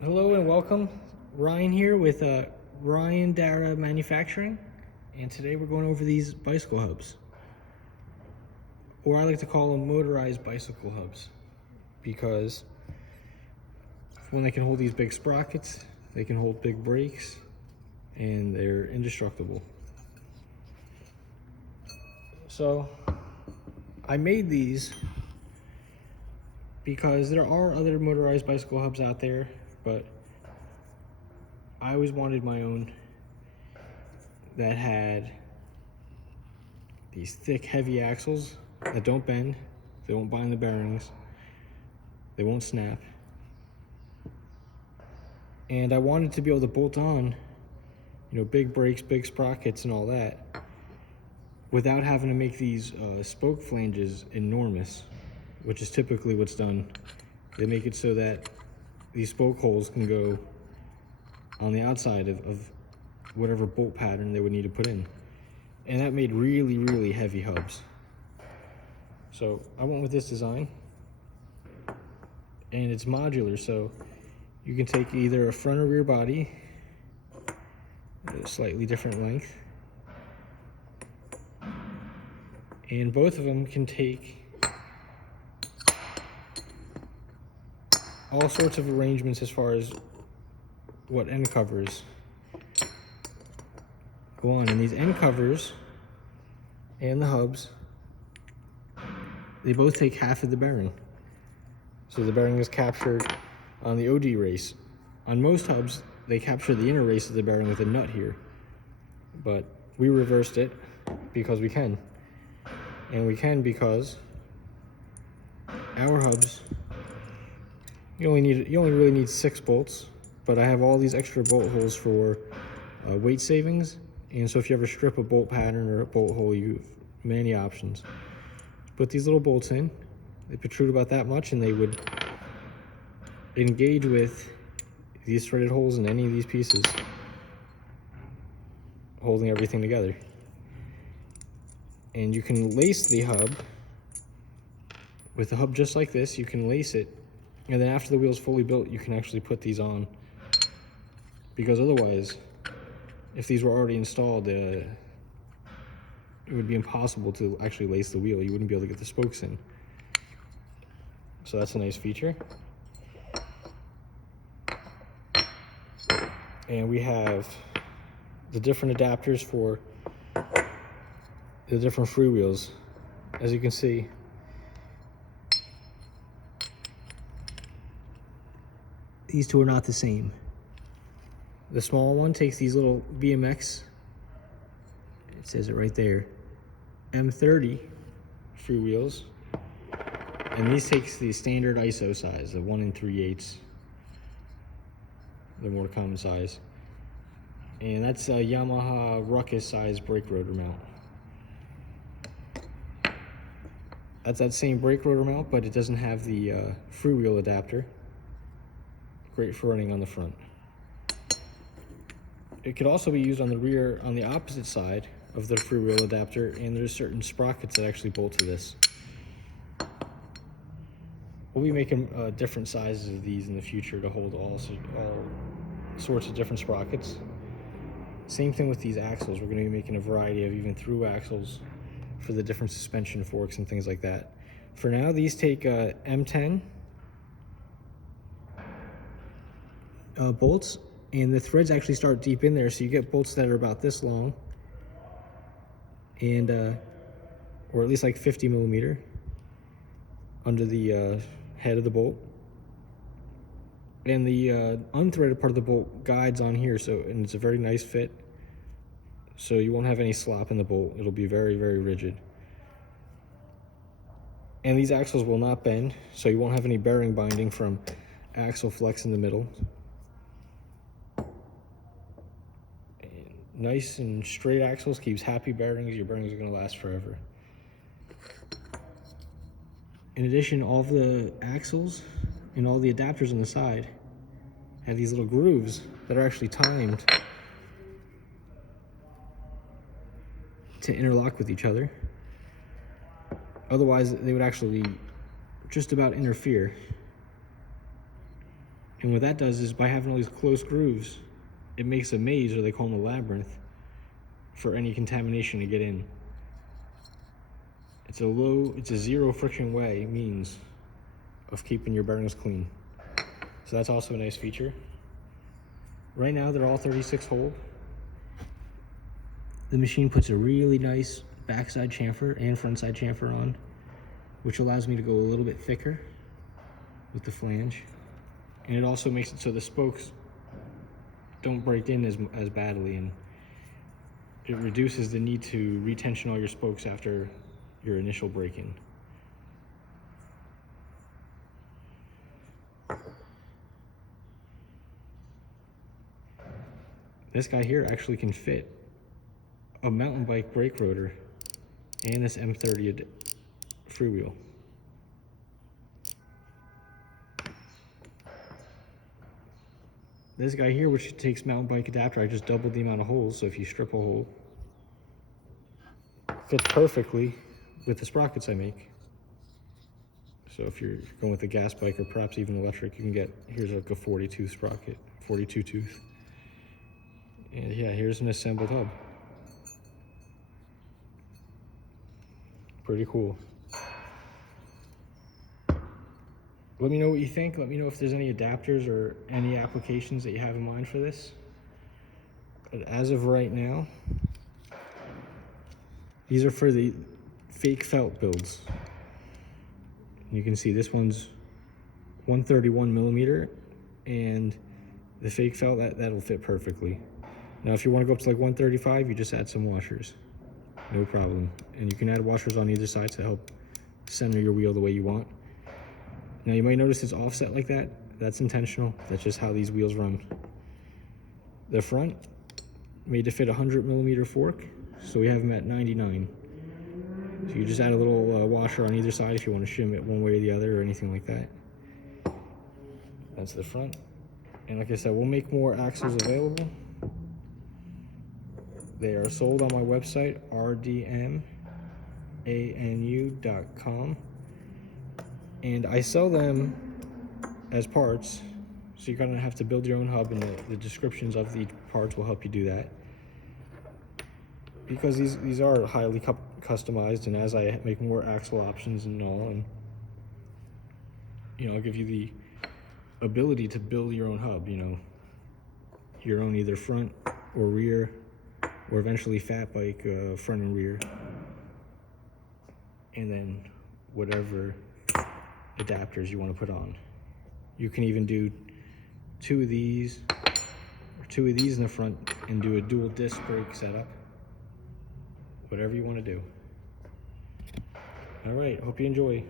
Hello and welcome. Ryan here with Ryan Dara Manufacturing, and today we're going over these bicycle hubs, or I like to call them motorized bicycle hubs, because when they can hold these big sprockets, they can hold big brakes, and they're indestructible. So I made these because there are other motorized bicycle hubs out there, but I always wanted my own that had these thick, heavy axles that don't bend, they won't bind the bearings, they won't snap. And I wanted to be able to bolt on, big brakes, big sprockets and all that without having to make these spoke flanges enormous, which is typically what's done. They make it so that these spoke holes can go on the outside of whatever bolt pattern they would need to put in. And that made really, really heavy hubs. So I went with this design, and it's modular, so you can take either a front or rear body, a slightly different length, and both of them can take all sorts of arrangements as far as what end covers go on. And these end covers and the hubs, they both take half of the bearing. So the bearing is captured on the OD race. On most hubs, they capture the inner race of the bearing with a nut here. But we reversed it because we can. And we can because our hubs, you only really need 6 bolts, but I have all these extra bolt holes for weight savings. And so if you ever strip a bolt pattern or a bolt hole, you have many options. Put these little bolts in, they protrude about that much, and they would engage with these threaded holes in any of these pieces, holding everything together. And you can lace the hub with the hub just like this. You can lace it, and then after the wheel's fully built, you can actually put these on, because otherwise, if these were already installed, it would be impossible to actually lace the wheel. You wouldn't be able to get the spokes in. So that's a nice feature. And we have the different adapters for the different freewheels. As you can see, these two are not the same. The small one takes these little BMX, it says it right there, M30 freewheels, and these takes the standard ISO size, the 1 3/8, the more common size. And that's a Yamaha ruckus size brake rotor mount. That's that same brake rotor mount, but it doesn't have the freewheel adapter. Great for running on the front. It could also be used on the rear, on the opposite side of the freewheel adapter, and there's certain sprockets that actually bolt to this. We'll be making different sizes of these in the future to hold all sorts of different sprockets. Same thing with these axles. We're going to be making a variety of even through axles for the different suspension forks and things like that. For now, these take M10 bolts, and the threads actually start deep in there, so you get bolts that are about this long, and or at least like 50 millimeter under the head of the bolt. And the unthreaded part of the bolt guides on here, and it's a very nice fit, so you won't have any slop in the bolt. It'll be very, very rigid. And these axles will not bend, so you won't have any bearing binding from axle flex in the middle. And nice and straight axles keeps happy bearings. Your bearings are going to last forever. In addition, all of the axles and all the adapters on the side have these little grooves that are actually timed to interlock with each other. Otherwise, they would actually just about interfere. And what that does is, by having all these close grooves, it makes a maze, or they call them a labyrinth, for any contamination to get in. It's a zero friction means of keeping your bearings clean. So that's also a nice feature. Right now they're all 36 hole. The machine puts a really nice backside chamfer and frontside chamfer on, which allows me to go a little bit thicker with the flange. And it also makes it so the spokes don't break in as badly, and it reduces the need to retension all your spokes after your initial break-in. This guy here actually can fit a mountain bike brake rotor and this M30 freewheel. This guy here, which takes mountain bike adapter, I just doubled the amount of holes, so if you strip a hole, fits perfectly with the sprockets I make. So if you're going with a gas bike or perhaps even electric, you can get, here's like a 40-tooth sprocket, 42 tooth. And yeah, here's an assembled hub. Pretty cool. Let me know what you think. Let me know if there's any adapters or any applications that you have in mind for this. But as of right now, these are for the fake felt builds. You can see this one's 131 millimeter, and the fake felt, that'll fit perfectly. Now if you want to go up to like 135, you just add some washers, no problem. And you can add washers on either side to help center your wheel the way you want. Now you might notice it's offset like that. That's intentional. That's just how these wheels run. The front, made to fit a 100 millimeter fork, so we have them at 99. So you just add a little washer on either side if you want to shim it one way or the other or anything like that. That's the front. And like I said, we'll make more axles available. They are sold on my website, rdmanu.com. And I sell them as parts, so you're gonna have to build your own hub, and the descriptions of the parts will help you do that. Because these are highly customized, and as I make more axle options and all, and I'll give you the ability to build your own hub, your own either front or rear, or eventually fat bike front and rear, and then whatever adapters you want to put on. You can even do two of these in the front and do a dual disc brake setup. Whatever you want to do. All right, hope you enjoy.